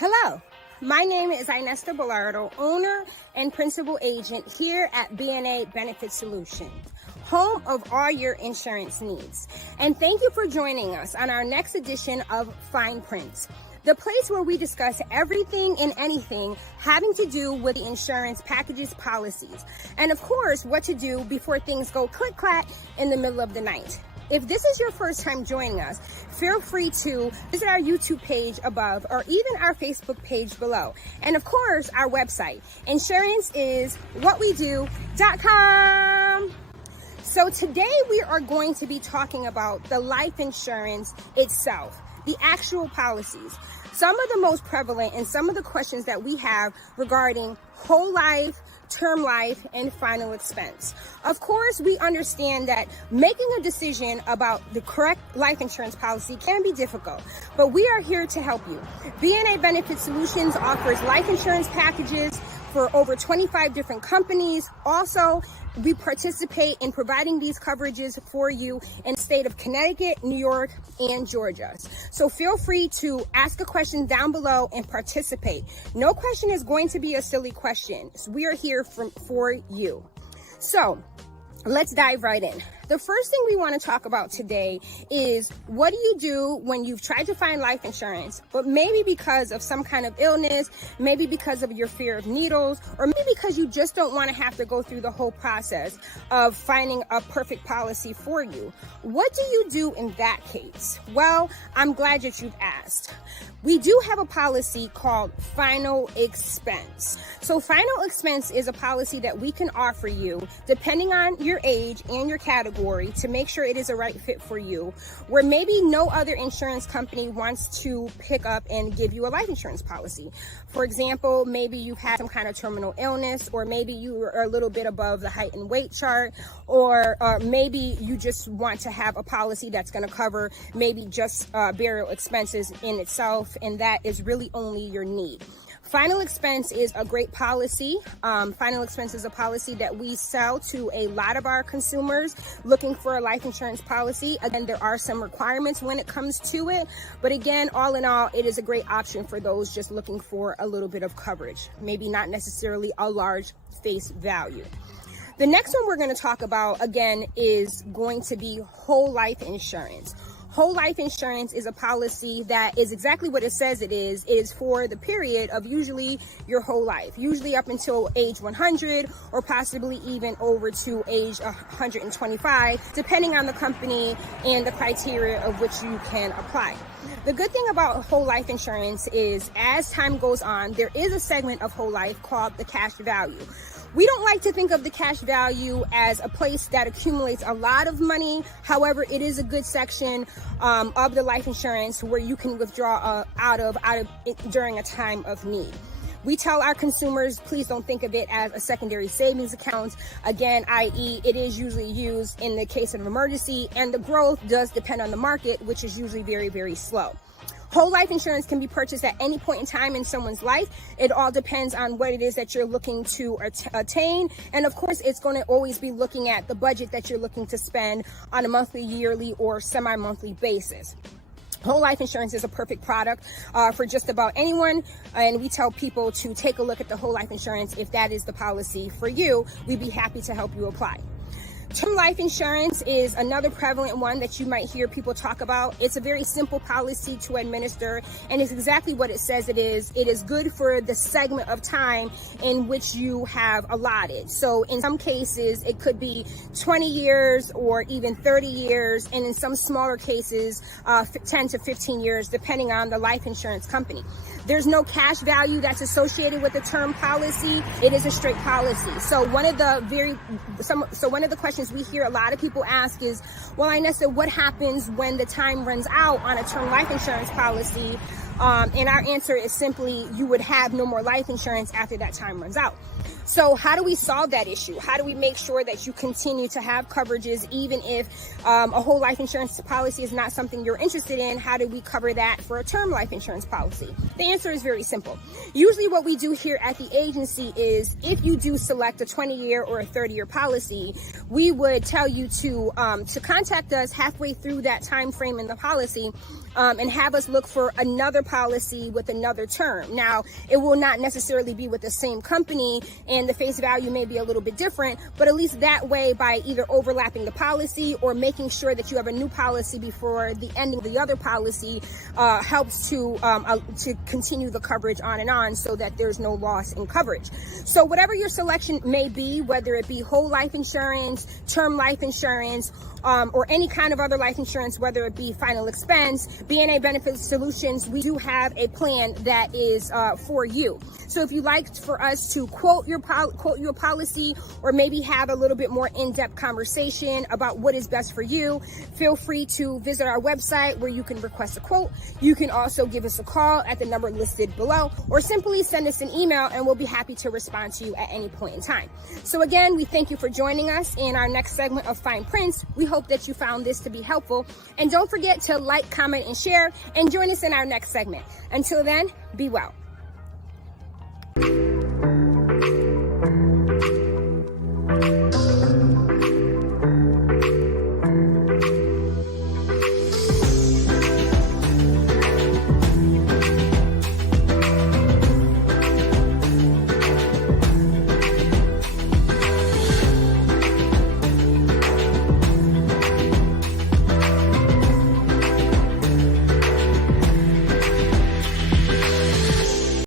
Hello, my name is Inesta Bellardo, owner and principal agent here at B&A Benefit Solutions, home of all your insurance needs. And thank you for joining us on our next edition of Fine Print, the place where we discuss everything and anything having to do with the insurance packages, policies, and of course, what to do before things go click-clack in the middle of the night. If this is your first time joining us, feel free to visit our YouTube page above or even our Facebook page below. And of course, our website, insuranceiwhatwedo.com. So today we are going to be talking about the life insurance itself, the actual policies, some of the most prevalent and some of the questions that we have regarding whole life, term life, and final expense. Of course, we understand that making a decision about the correct life insurance policy can be difficult, but we are here to help you. B&A Benefit Solutions offers life insurance packages for over 25 different companies. Also, we participate in providing these coverages for you in the state of Connecticut, New York, and Georgia. So feel free to ask a question down below and participate. No question is going to be a silly question. We are here for you. So let's dive right in. The first thing we want to talk about today is, what do you do when you've tried to find life insurance, but maybe because of some kind of illness, maybe because of your fear of needles, or maybe because you just don't want to have to go through the whole process of finding a perfect policy for you? What do you do in that case? Well, I'm glad that you've asked. We do have a policy called final expense. So final expense is a policy that we can offer you depending on your age and your category to make sure it is a right fit for you, where maybe no other insurance company wants to pick up and give you a life insurance policy. For example, maybe you've had some kind of terminal illness, or maybe you are a little bit above the height and weight chart, or maybe you just want to have a policy that's going to cover maybe just burial expenses in itself, and that is really only your need. Final expense is a great policy. Final expense is a policy that we sell to a lot of our consumers looking for a life insurance policy. Again, there are some requirements when it comes to it, but again, all in all, it is a great option for those just looking for a little bit of coverage, maybe not necessarily a large face value. The next one we're going to talk about, again, is going to be whole life insurance. Whole life insurance is a policy that is exactly what it says it is. It is for the period of usually your whole life, usually up until age 100 or possibly even over to age 125, depending on the company and the criteria of which you can apply. The good thing about whole life insurance is, as time goes on, there is a segment of whole life called the cash value. We don't like to think of the cash value as a place that accumulates a lot of money. However, it is a good section of the life insurance where you can withdraw out of it during a time of need. We tell our consumers, please don't think of it as a secondary savings account. Again, i.e., it is usually used in the case of emergency, and the growth does depend on the market, which is usually very, very slow. Whole life insurance can be purchased at any point in time in someone's life. It all depends on what it is that you're looking to attain. And of course, it's going to always be looking at the budget that you're looking to spend on a monthly, yearly, or semi-monthly basis. Whole life insurance is a perfect product for just about anyone, and we tell people to take a look at the whole life insurance. If that is the policy for you, we'd be happy to help you apply. Term life insurance is another prevalent one that you might hear people talk about. It's a very simple policy to administer, and it's exactly what it says it is. It is good for the segment of time in which you have allotted. So in some cases, it could be 20 years or even 30 years, and in some smaller cases, 10 to 15 years, depending on the life insurance company. There's no cash value that's associated with the term policy. It is a straight policy. So one of the questions we hear a lot of people ask is, well, Inesta, what happens when the time runs out on a term life insurance policy? And our answer is simply, you would have no more life insurance after that time runs out. So how do we solve that issue? How do we make sure that you continue to have coverages even if a whole life insurance policy is not something you're interested in? How do we cover that for a term life insurance policy? The answer is very simple. Usually what we do here at the agency is, if you do select a 20-year or a 30-year policy, we would tell you to contact us halfway through that time frame in the policy and have us look for another policy with another term. Now, it will not necessarily be with the same company, and the face value may be a little bit different, but at least that way, by either overlapping the policy or making sure that you have a new policy before the end of the other policy, helps to continue the coverage on and on, so that there's no loss in coverage. So whatever your selection may be, whether it be whole life insurance, term life insurance, or any kind of other life insurance, whether it be final expense, BNA Benefit Solutions, we do have a plan that is for you. So if you'd like for us to quote your policy, or maybe have a little bit more in-depth conversation about what is best for you, feel free to visit our website where you can request a quote. You can also give us a call at the number listed below, or simply send us an email and we'll be happy to respond to you at any point in time. So again, we thank you for joining us in our next segment of Fine Prints. We hope that you found this to be helpful, and don't forget to like, comment, and share, and join us in our next segment. Until then, be well.